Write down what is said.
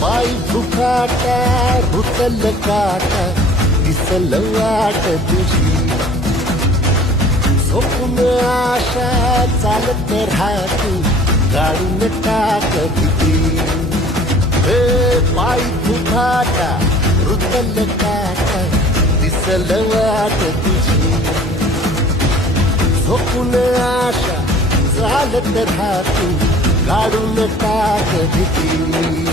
पायी फुकाटा रुतल काटा दिसल वाट तुझी झोपून आशा चालत राहतो काढून टाक भीती पायी फुकाटा रुतल काटा दिसल वाट तुझी झोपून आशा चालत राहतो काढून टाक भीती